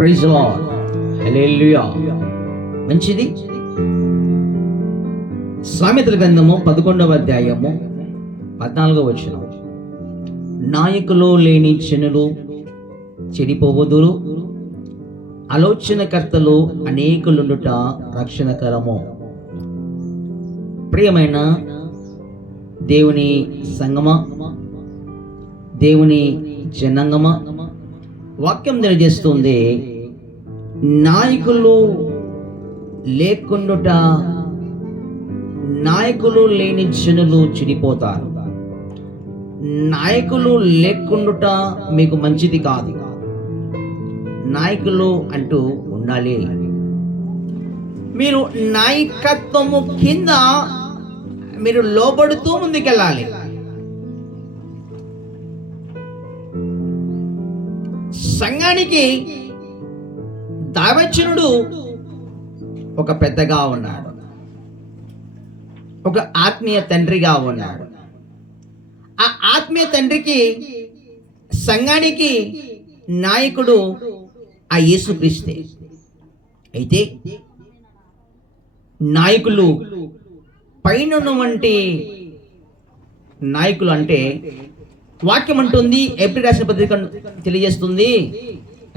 Praise మంచిది? సామెతల గ్రంథము పదకొండవ అధ్యాయము పద్నాలుగో వచ్చిన నాయకులు లేని చెనులు చెడిపోవదురు. ఆలోచనకర్తలు అనేకులుండుట రక్షణకరము. ప్రియమైన దేవుని సంగమ? దేవుని జనాంగమ? వాక్యం తెలియజేస్తుంది. నాయకులు లేకుండుట నాయకులు లేని జనులు చిడిపోతారు. నాయకులు లేకుండుట మీకు మంచిది కాదు. నాయకులు అంటూ ఉండాలి. మీరు నాయకత్వము కింద మీరు లోబడుతూ ముందుకెళ్ళాలి. సంఘానికి దావచనుడు ఒక పెద్దగా ఉన్నాడు. ఒక ఆత్మీయ తండ్రిగా ఉన్నాడు. ఆ ఆత్మీయ తండ్రికి సంఘానికి నాయకుడు ఆ యేసుక్రీస్తే. అయితే నాయకులు పైన నాయకులు అంటే వాక్యం అంటుంది ఏప్రిల్ రాసిన పత్రిక తెలియజేస్తుంది.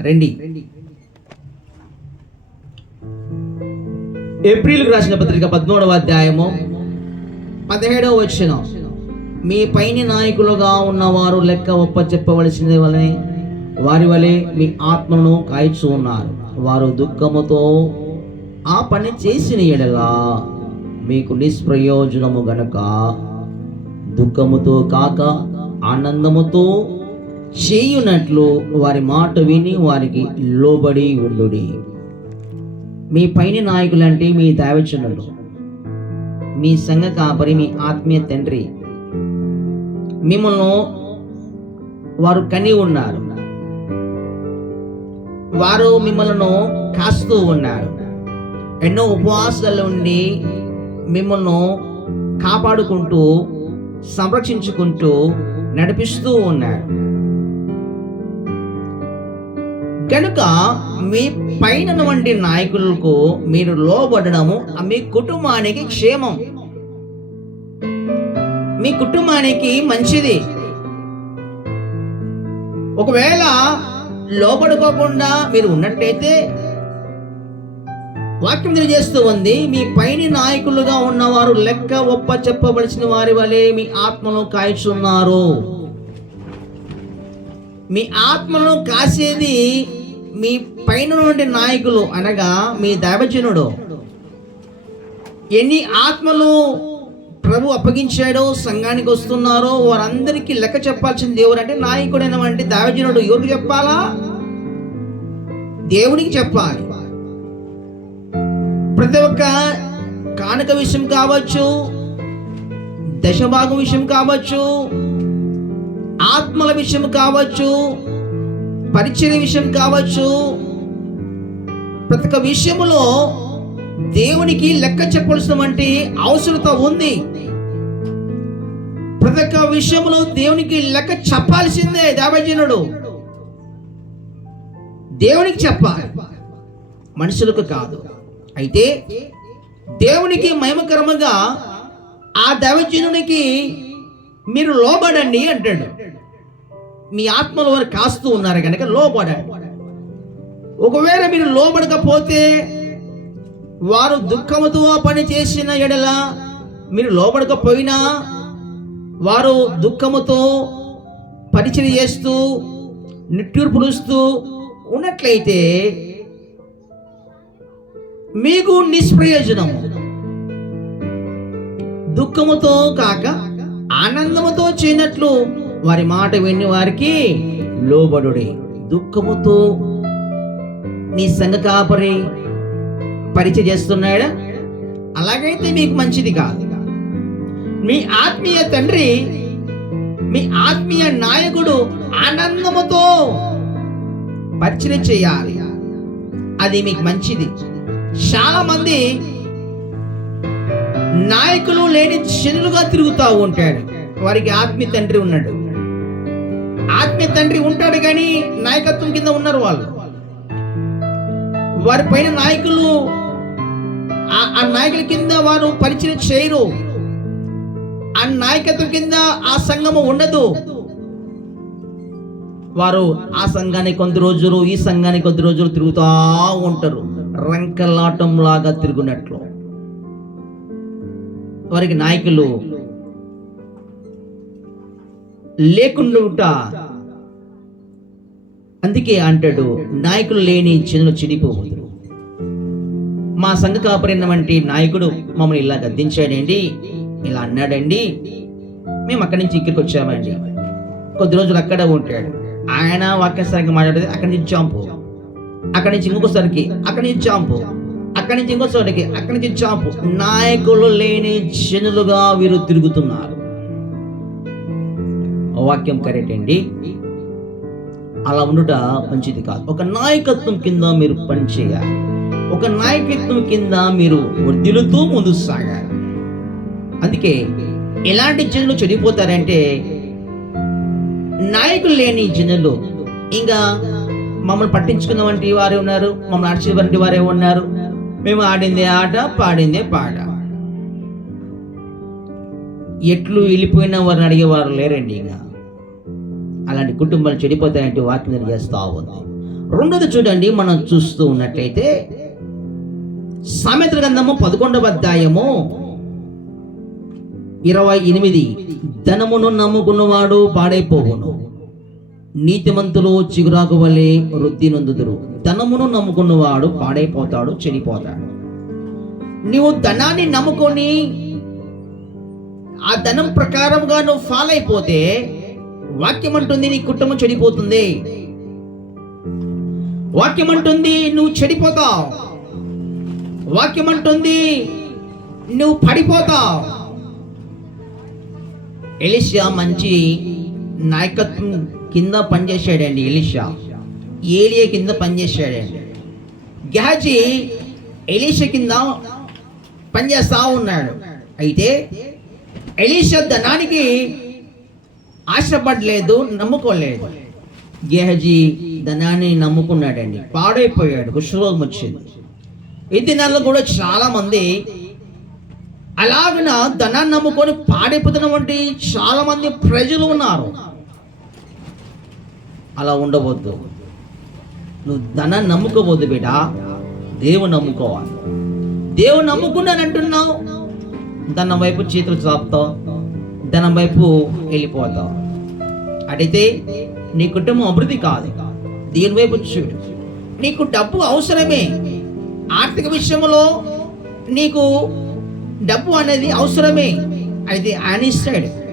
రండి. ఏప్రిల్ రాసిన పత్రిక పద్మూడవ అధ్యాయము పదిహేడవ వచ్చిన మీ పైన నాయకులుగా ఉన్నవారు లెక్క ఒప్ప చెప్పవలసిన వలనే వారి వలె మీ ఆత్మను కాయచు ఉన్నారు. వారు దుఃఖముతో ఆ పని చేసిన ఎడలా మీకు నిష్ప్రయోజనము గనక దుఃఖముతో కాక ఆనందముతో చేయునట్లు వారి మాట విని వారికి లోబడి ఉండుడి మీ పైన నాయకులంటే మీ దావచనులు మీ సంఘ కాపరి మీ ఆత్మీయ తండ్రి. మిమ్మల్ని వారు కని ఉన్నారు. వారు మిమ్మల్ని కాస్తూ ఉన్నారు. ఎన్నో ఉపవాసాలు ఉండి మిమ్మల్ని కాపాడుకుంటూ సంరక్షించుకుంటూ నడిపిస్తూ ఉన్నారు. కనుక మీ పైన వంటి నాయకులకు మీరు లోబడము మీ కుటుంబానికి క్షేమం. మీ కుటుంబానికి మంచిది. ఒకవేళ లోబడుకోకుండా మీరు ఉన్నట్టయితే వాక్యం తెలియజేస్తూ ఉంది మీ పైని నాయకులుగా ఉన్నవారు లెక్క ఒప్ప చెప్పవలసిన వారి వలె మీ ఆత్మను కాయచున్నారు. మీ ఆత్మను కాసేది మీ పైన నుండి నాయకులు అనగా మీ దైవజనుడు. ఎన్ని ఆత్మలు ప్రభు అప్పగించాడో సంఘానికి వస్తున్నారో వారందరికీ లెక్క చెప్పాల్సిన దేవుడు అంటే నాయకుడైన వంటి దైవజనుడు ఎవరికి చెప్పాలా? దేవునికి చెప్పాలి. ప్రతి ఒక్క కానుక విషయం కావచ్చు దశభాగం విషయం కావచ్చు ఆత్మల విషయం కావచ్చు పరిచయ విషయం కావచ్చు ప్రతి ఒక్క విషయములో దేవునికి లెక్క చెప్పవలసినటువంటి అవసరత ఉంది. ప్రతి ఒక్క విషయంలో దేవునికి లెక్క చెప్పాల్సిందే దేవజనుడు దేవునికి చెప్పాలి. మనుషులకు కాదు. అయితే దేవునికి మహిమకరముగా ఆ దైవజనునికి మీరు లోబడండి అంటాడు. మీ ఆత్మలో వారు కాస్తూ ఉన్నారు కనుక లోబడండి. ఒకవేళ మీరు లోబడకపోతే వారు దుఃఖముతో పని చేసిన ఎడల మీరు లోబడకపోయినా వారు దుఃఖముతో పరిచయం చేస్తూ నిట్టూర్పుడుస్తూ ఉన్నట్లయితే మీకు నిష్ప్రయోజనము. దుఃఖముతో కాక ఆనందముతో చేయనట్లు వారి మాట విని వారికి లోబడుడే. దుఃఖముతో నీ సంఘ కాపరి పరిచయ చేస్తున్నాడా? అలాగైతే మీకు మంచిది కాదు. మీ ఆత్మీయ తండ్రి మీ ఆత్మీయ నాయకుడు ఆనందముతో పరిచయం చేయాలి. అది మీకు మంచిది. చాలా మంది నాయకులు లేని చెనులుగా తిరుగుతూ ఉంటాడు. వారికి ఆత్మీయ తండ్రి ఉన్నాడు. ఆత్మీయ తండ్రి ఉంటాడు కానీ నాయకత్వం కింద ఉన్నారు వాళ్ళు. వారి పైన నాయకులు ఆ- ఆ నాయకుల కింద వారు పరిచయం చేయరు. ఆ నాయకత్వం కింద ఆ సంఘము ఉండదు. వారు ఆ సంఘానికి కొద్ది రోజులు ఈ సంఘానికి కొద్ది రోజులు తిరుగుతూ ఉంటారు. రంకలాటంలాగా తిరుగునట్లు. వారికి నాయకులు లేకుండా అందుకే అంటాడు నాయకులు లేని చెనులు చెడిపోవద్దు మా సంఘ కాపరిన వంటి నాయకుడు మమ్మల్ని ఇలా గద్దించాడండి ఇలా అన్నాడండి. మేము అక్కడి నుంచి ఇక్కడికి వచ్చామండి. కొద్ది రోజులు అక్కడ ఉంటాడు. ఆయన వాక్యసరిగా మాట్లాడితే అక్కడి నుంచి జాంపు అక్కడి నుంచి ఇంకొకసారికి అక్కడి నుంచి జాంపు అక్కడి నుంచి ఇంకోసరికి అక్కడి నుంచి జాంపు నాయకులు లేని జనులుగా వీరు తిరుగుతున్నారు. వాక్యం కరెక్ట్ అండి అలా ఉండుట మంచిది కాదు. ఒక నాయకత్వం కింద మీరు పనిచేయాలి. ఒక నాయకత్వం కింద మీరు వర్ధిల్లుతూ ముందుకు సాగాలి. అందుకే ఎలాంటి జనులు చెడిపోతారంటే నాయకులు లేని జనులు. ఇంకా మమ్మల్ని పట్టించుకున్న వంటి వారే ఉన్నారు మమ్మల్ని అడిచే వంటి వారే ఉన్నారు. మేము ఆడిందే ఆట పాడిందే పాట. ఎట్లు వెళ్ళిపోయిన వారిని అడిగేవారు లేరండి ఇంకా. అలాంటి కుటుంబాలు చెడిపోతాయంటే వాక్యం చేస్తూ ఉంది. రెండోది చూడండి మనం చూస్తూ ఉన్నట్లయితే సామెత్ర గ్రంథము పదకొండవ అధ్యాయము ఇరవై ఎనిమిది. ధనమును నమ్ముకున్నవాడు పాడైపోవును. నీతిమంతులు చిగురాకు వలె వృద్ధి నొందుదురు. ధనమును నమ్ముకున్నవాడు పాడైపోతాడు చెడిపోతాడు. నీవు ధనాన్ని నమ్ముకొని ఆ ధనం ప్రకారంగా నువ్వు ఫాలో అయిపోతే వాక్యం అంటుంది నీ కుటుంబం చెడిపోతుంది. వాక్యం అంటుంది నువ్వు చెడిపోతావు. వాక్యం అంటుంది నువ్వు పడిపోతావు. ఎలిషియా మంచి నాయకత్వం కింద పనిచేశాడండి ఎలిషా. ఏలియా కింద పనిచేశాడండి. గహజీ ఎలీషా కింద పనిచేస్తా ఉన్నాడు. అయితే ఎలీషా ధనానికి ఆశపడలేదు నమ్ముకోలేదు. గేహజీ ధనాన్ని నమ్ముకున్నాడండి. పాడైపోయాడు కుష్ఠరోగం వచ్చింది. ఈ దినాల్లో కూడా చాలామంది అలాగిన ధనాన్ని నమ్ముకొని పాడైపోతున్న వంటి చాలామంది ప్రజలు ఉన్నారు. అలా ఉండవద్దు. నువ్వు ధనాన్ని నమ్ముకోవద్దు బిడ్డ. దేవుని నమ్ముకోవాలి. దేవుని నమ్ముకున్నాను అంటున్నావు. ధనం వైపు చేతులు చాపుతావు. ధనం వైపు వెళ్ళిపోతావు. అడిగితే నీ కుటుంబం అభివృద్ధి కాదు. దీని వైపు చూడు. నీకు డబ్బు అవసరమే. ఆర్థిక విషయంలో నీకు డబ్బు అనేది అవసరమే. అయితే ఆయన ఇస్తాడు.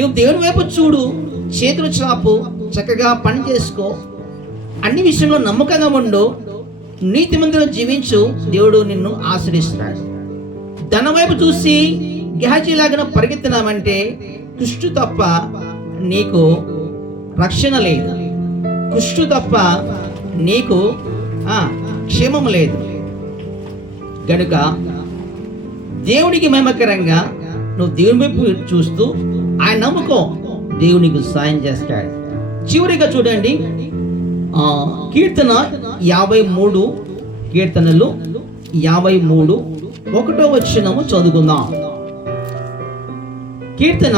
నువ్వు దేవుని వైపు చూడు. చేతులు చాపు. చక్కగా పని చేసుకో. అన్ని విషయంలో నమ్మకంగా ఉండు. నీతి మందులో జీవించు. దేవుడు నిన్ను ఆశ్రయిస్తాడు. ధన వైపు చూసి గెహజీలాగిన పరిగెత్తినామంటే కుష్టు తప్ప నీకు రక్షణ లేదు. కుష్టు తప్ప నీకు క్షేమం లేదు. గనుక దేవునికి మేమకరంగా నువ్వు దేవుని వైపు చూస్తూ ఆయన నమ్ముకో. దేవునికి సాయం చేస్తాడు. చివరిగా చూడండి. కీర్తన యాభై మూడు కీర్తనలు యాభై మూడు. ఒకటో వచ్చినము చదువుకుందాం. కీర్తన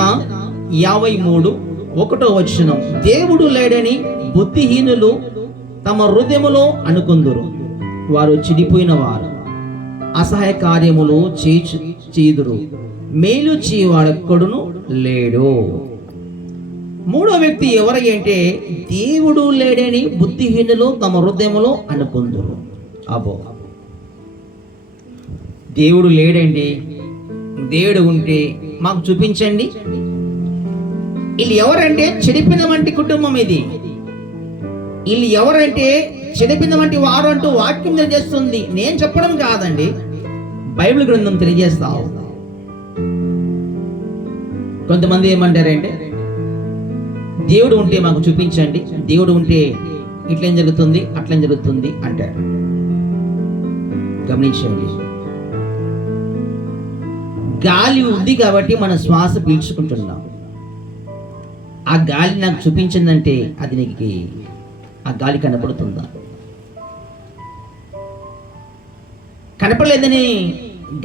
యాభై మూడు ఒకటో వచనం. దేవుడు లేడని బుద్ధిహీనులు తమ హృదయములో అనుకుందురు. వారు చిడిపోయిన వారు. అసహాయ కార్యములు చేయుదురు మేలు చేయవాడెక్కడును లేడు. మూడో వ్యక్తి ఎవరి అంటే దేవుడు లేడని బుద్ధిహీనులు తమ హృదయములో అనుకుందురు. అబో దేవుడు లేడండి దేవుడు ఉంటే మాకు చూపించండి. వీళ్ళు ఎవరంటే చెడిపిన వంటి కుటుంబం ఇది. వీళ్ళు ఎవరంటే చెడిపిన వంటి వారు అంటూ వాక్యం తెలియజేస్తుంది. నేను చెప్పడం కాదండి బైబిల్ గ్రంథం తెలియజేస్తా ఉంది. కొంతమంది ఏమంటారంటే దేవుడు ఉంటే మాకు చూపించండి. దేవుడు ఉంటే ఇట్లేం జరుగుతుంది అట్లేం జరుగుతుంది అంటారు. గమనించండి. గాలి ఉంది కాబట్టి మన శ్వాస పీల్చుకుంటున్నాం. ఆ గాలి నాకు చూపించిందంటే అది నీకు ఆ గాలి కనపడుతుందా? కనపడలేదని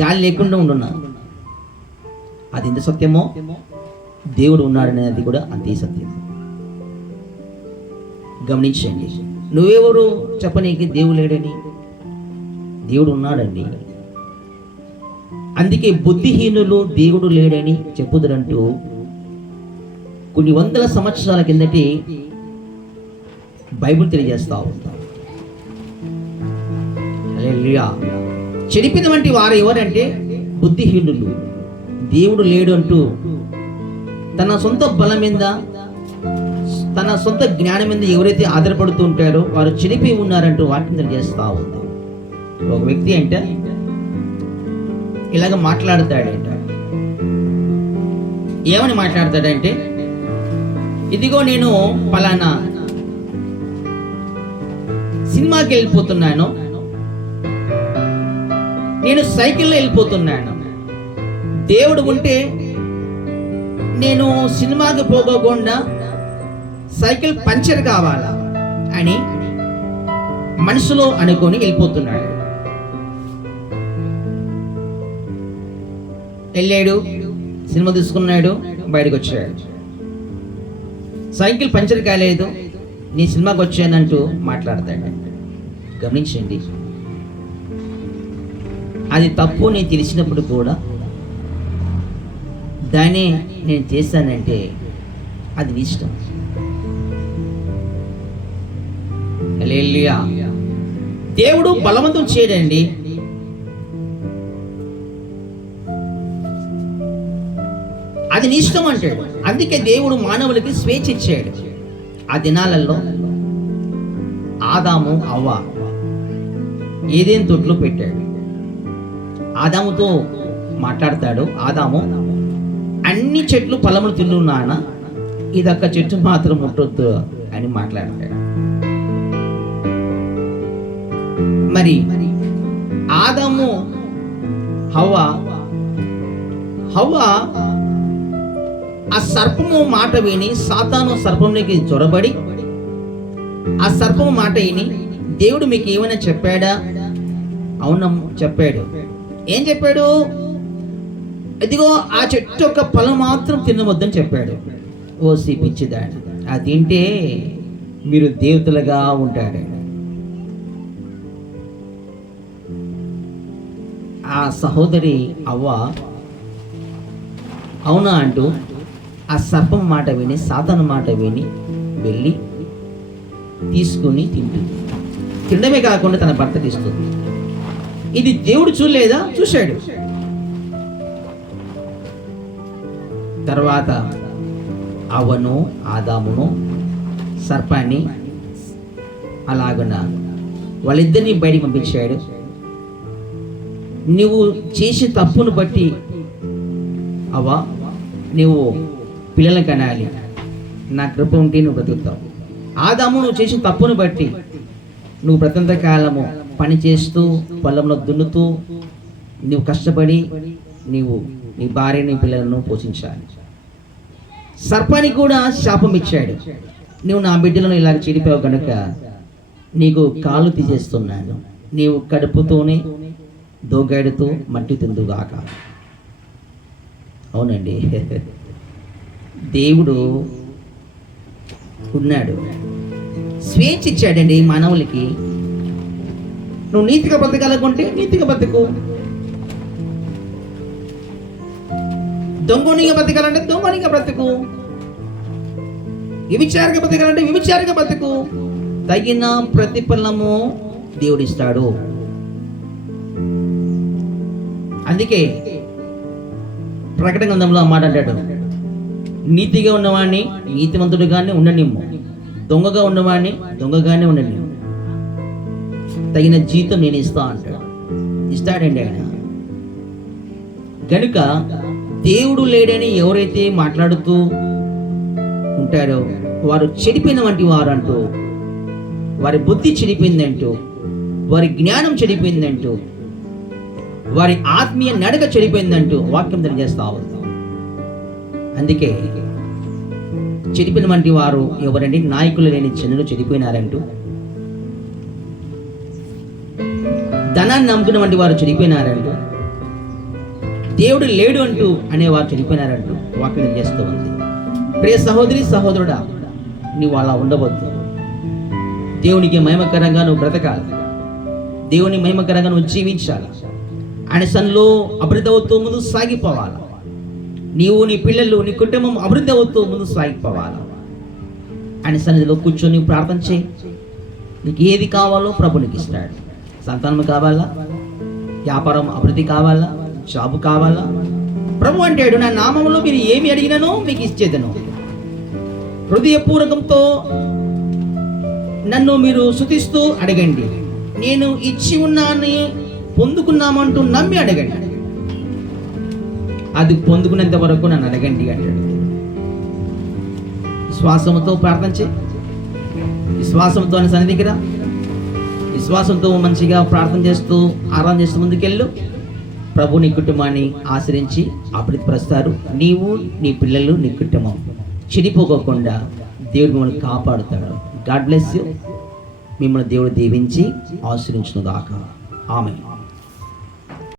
గాలి లేకుండా ఉండున్నా. అది ఎంత సత్యమో? దేవుడు ఉన్నాడనేది కూడా అంతే సత్యం. గమనించండి. నువ్వెవరు చెప్పనీకి దేవుడు లేడని? దేవుడు ఉన్నాడండి. అందుకే బుద్ధిహీనులు దేవుడు లేడని చెప్పుదరంటూ కొన్ని వందల సంవత్సరాల కిందటి బైబిల్ తెలియజేస్తా ఉంటాం హల్లెలూయా. చెడిపిన వంటి వారు ఎవరంటే బుద్ధిహీనులు. దేవుడు లేడు అంటూ తన సొంత బలం మీద తన సొంత జ్ఞానం మీద ఎవరైతే ఆధారపడుతూ ఉంటారో వారు చనిపోయి ఉన్నారంటూ వాటిని తెలియజేస్తా ఉంది. ఒక వ్యక్తి అంటే ఇలాగ మాట్లాడతాడంట. ఏమని మాట్లాడతాడంటే ఇదిగో నేను పలానా సినిమాకి వెళ్ళిపోతున్నాను. నేను సైకిల్లో వెళ్ళిపోతున్నాను. దేవుడు ఉంటే నేను సినిమాకి పోకోకుండా సైకిల్ పంచర్ కావాలా అని మనసులో అనుకొని వెళ్ళిపోతున్నాడు. వెళ్ళాడు సినిమా తీసుకున్నాడు బయటకు వచ్చాడు. సైకిల్ పంచర్ కాలేదు నీ సినిమాకి వచ్చానంటూ మాట్లాడతాడు. గమనించండి అది తప్పు నేను తెలిసినప్పుడు కూడా దాన్ని నేను చేశానంటే అది నీ ఇష్టం. హల్లెలూయా. దేవుడు బలవంతం చేయడండి. అది నీ ఇష్టం అంటాడు. అందుకే దేవుడు మానవులకి స్వేచ్ఛ ఇచ్చాడు. ఆ దినాలలో ఆదాము అవ్వ ఏదేం తొట్లో పెట్టాడు. ఆదాముతో మాట్లాడతాడు. ఆదాము అన్ని చెట్లు ఫలములు తిన్నున్నానా ఇదొక్క చెట్టు మాత్రం ముట్టొద్దు అని మాట్లాడతాడు. మరి ఆదము హవ్వ హవ్వ ఆ సర్పము మాట విని సాతాను సర్పంలోకి చొరబడి ఆ సర్పము మాట విని దేవుడు మీకు ఏమైనా చెప్పాడా? అవునమ్మ చెప్పాడు. ఏం చెప్పాడు? ఇదిగో ఆ చెట్టు యొక్క ఫలం మాత్రం తినవద్దని చెప్పాడు. ఓ పిచ్చిదాడు అది తింటే మీరు దేవతలుగా ఉంటాడు ఆ సహోదరి అవ్వ అవునా అంటూ ఆ సర్పం మాట విని సాధన మాట విని వెళ్ళి తీసుకుని తింటుంది. తినడమే కాకుండా తన భర్తకి ఇస్తుంది ఇది దేవుడు చూడలేదా? చూశాడు. తర్వాత అవను ఆదామును సర్పాన్ని అలాగున వాళ్ళిద్దరిని బయటికి పంపించాడు. నువ్వు చేసే తప్పును బట్టి అవ్వా నువ్వు పిల్లలను కనాలి. నా కృప ఉంటే నువ్వు బ్రతుకుతావు. ఆదాము నువ్వు చేసిన తప్పును బట్టి నువ్వు బ్రతంత కాలము పని చేస్తూ పొలంలో దున్నుతూ నువ్వు కష్టపడి నీవు నీ భార్యని పిల్లలను పోషించాలి. సర్పానికి కూడా శాపం ఇచ్చాడు. నువ్వు నా బిడ్డలను ఇలాగ చెడిపావు కనుక నీకు కాళ్ళు తీసేస్తున్నాను. నీవు కడుపుతోనే దోగాడుతూ మట్టి తిందుగాక. అవునండి. దేవుడు ఉన్నాడు. స్వేచ్ఛ ఇచ్చాడండి మానవులకి. నువ్వు నీతిగా బతకాలనుకుంటే నీతిగా బతుకు. దొంగనిగా బతకాలంటే దొంగనిగా బ్రతుకు. విభిచారిగా బతకాలంటే విభిచారిగా బతుకు. తగిన ప్రతిఫలము దేవుడిస్తాడు. అందుకే ప్రకటన గ్రంథంలో మాట అంటాడు. నీతిగా ఉన్నవాడిని నీతివంతుడుగానే ఉండనిమ్ము. దొంగగా ఉన్నవాడిని దొంగగానే ఉండనిమ్ము. తగిన జీతం నేను ఇస్తా అంటాడు. ఇస్తాడండి ఆయన. గనుక దేవుడు లేడని ఎవరైతే మాట్లాడుతూ ఉంటారో వారు చెడిపోయిన వంటి వారు అంటూ వారి బుద్ధి చెడిపోయిందంటూ వారి జ్ఞానం చెడిపోయిందంటూ వారి ఆత్మీయ నడక చెడిపోయిందంటూ వాక్యం తెలియజేస్తా ఉంది. అందుకే చెడిపోయిన వంటి వారు ఎవరండి? నాయకులు లేని చిన్నలు చెడిపోయినారంటూ. ధనాన్ని నమ్ముకున్న వంటి వారు చెడిపోయినారంటూ. దేవుడు లేడు అంటూ అనేవారు చెడిపోయినారంటూ వాక్యం తెలియజేస్తూ ఉంది. ప్రియ సహోదరి సహోదరుడా నీవు అలా ఉండవద్దు. దేవునికి మహిమకరంగా నువ్వు బ్రతకాలి. దేవుని మహిమకరంగా నువ్వు జీవించాలి. ఆయన అభివృద్ధి అవుతూ ముందు సాగిపోవాలి. నీవు నీ పిల్లలు నీ కుటుంబం అభివృద్ధి అవుతూ ముందు సాగిపోవాలి. ఆయన సన్నిధిలో కూర్చొని ప్రార్థన చేయి. నీకు ఏది కావాలో ప్రభు నీకు ఇస్తాడు. సంతానం కావాలా? వ్యాపారం అభివృద్ధి కావాలా? జాబు కావాలా? ప్రభు అంటాడు నా నామంలో మీరు ఏమి అడిగినానో మీకు ఇచ్చేదను. హృదయపూర్వకంతో నన్ను మీరు శుతిస్తూ అడగండి. నేను ఇచ్చి ఉన్నాను పొందుకున్నామంటూ నమ్మి అడగండి. అది పొందుకునేంత వరకు నన్ను అడగండి అంటాడు విశ్వాసంతో ప్రార్థన చేయి. విశ్వాసంతో సన్నిధికి రా. విశ్వాసంతో మంచిగా ప్రార్థన చేస్తూ ఆరాధన చేస్తూ ముందుకెళ్ళు. ప్రభు నీ కుటుంబాన్ని ఆశ్రయించి అభివృద్ధిపరుస్తారు. నీవు నీ పిల్లలు నీ కుటుంబం చెడిపోకోకుండా దేవుడు మిమ్మల్ని కాపాడుతాడు. God bless you. మిమ్మల్ని దేవుడు దీవించి ఆశ్రయించును దాకా ఆమె